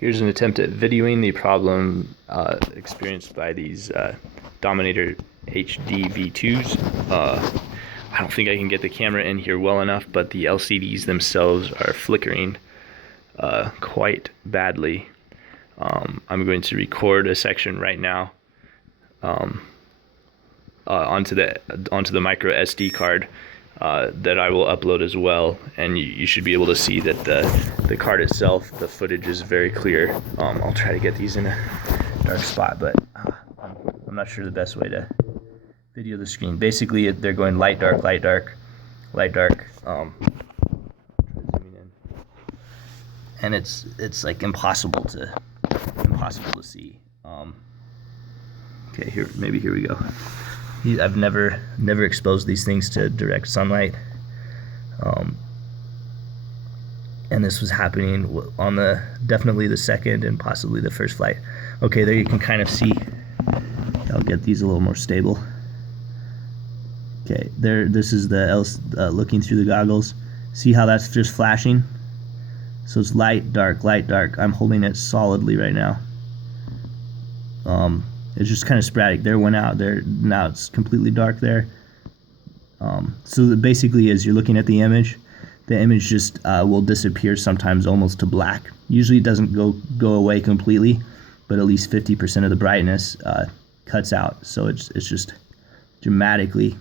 Here's an attempt at videoing the problem experienced by these Dominator HD V2s. I don't think I can get the camera in here well enough, but the LCDs themselves are flickering quite badly. I'm going to record a section right now onto the micro SD card that I will upload as well, and you should be able to see that the card itself, the footage is very clear. I'll try to get these in a dark spot, but I'm not sure the best way to video the screen. Basically, they're going light, dark, light, dark, light, dark. And it's like impossible to see. Okay, here we go. I've never exposed these things to direct sunlight, and this was happening on definitely the second and possibly the first flight. Okay, there you can kind of see. I'll get these a little more stable. Okay, there. This is the looking through the goggles. See how that's just flashing? So it's light, dark, light, dark. I'm holding it solidly right now. It's just kind of sporadic. There went out. There now it's completely dark there. So basically, as you're looking at the image just will disappear sometimes almost to black. Usually it doesn't go away completely, but at least 50% of the brightness cuts out. So it's just dramatically.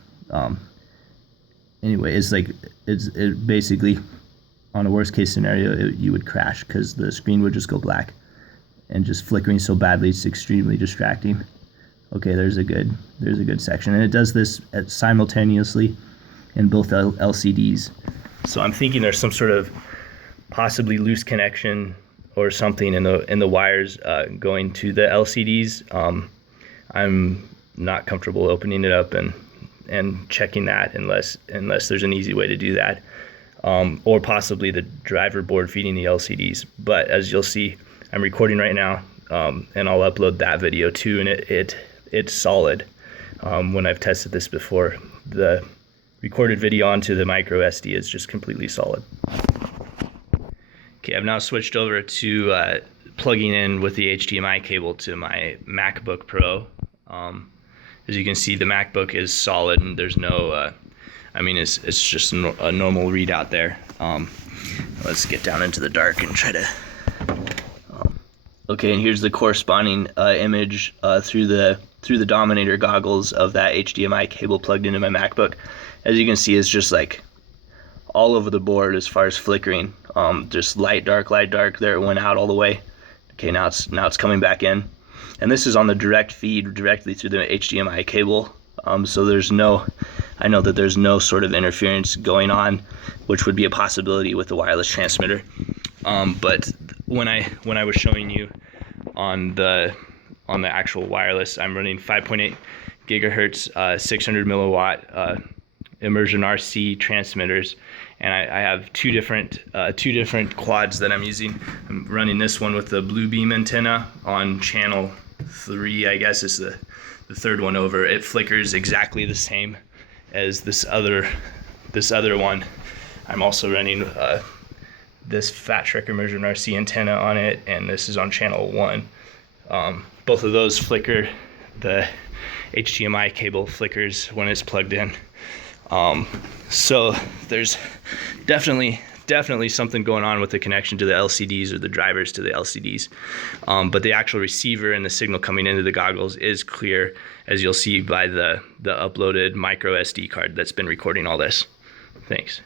Anyway, it basically, on a worst case scenario, you would crash because the screen would just go black and just flickering so badly it's extremely distracting. Okay, there's a good section, and it does this simultaneously in both LCDs. So I'm thinking there's some sort of possibly loose connection or something in the wires going to the LCDs. I'm not comfortable opening it up and checking that unless there's an easy way to do that, or possibly the driver board feeding the LCDs. But as you'll see, I'm recording right now, and I'll upload that video too, and it's solid. When I've tested this before, the recorded video onto the micro SD is just completely solid. Okay, I've now switched over to plugging in with the HDMI cable to my MacBook Pro. As you can see, the MacBook is solid, and there's no, it's just a normal readout there. Let's get down into the dark and try to. Okay, and here's the corresponding image through the Dominator goggles of that HDMI cable plugged into my MacBook. As you can see, it's just like all over the board as far as flickering. Just light, dark, light, dark. There it went out all the way. Okay, now it's coming back in, and this is on the direct feed directly through the HDMI cable. So I know that there's no sort of interference going on, which would be a possibility with the wireless transmitter. But when I was showing you on the actual wireless, I'm running 5.8 gigahertz 600 milliwatt immersion RC transmitters, and I have two different quads that I'm using. I'm running this one with the blue beam antenna on channel 3, I guess is the third one over. It flickers exactly the same as this other one. I'm also running this Fatshark immersion RC antenna on it, and this is on channel 1. Both of those flicker. The HDMI cable flickers when it's plugged in. So there's definitely something going on with the connection to the LCDs or the drivers to the LCDs. But the actual receiver and the signal coming into the goggles is clear, as you'll see by the uploaded micro SD card that's been recording all this. Thanks.